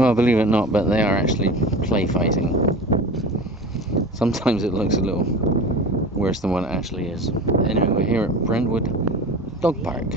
Well, believe it or not, but they are actually play fighting. Sometimes it looks a little worse than what it actually is. Anyway, we're here at Brentwood Dog Park.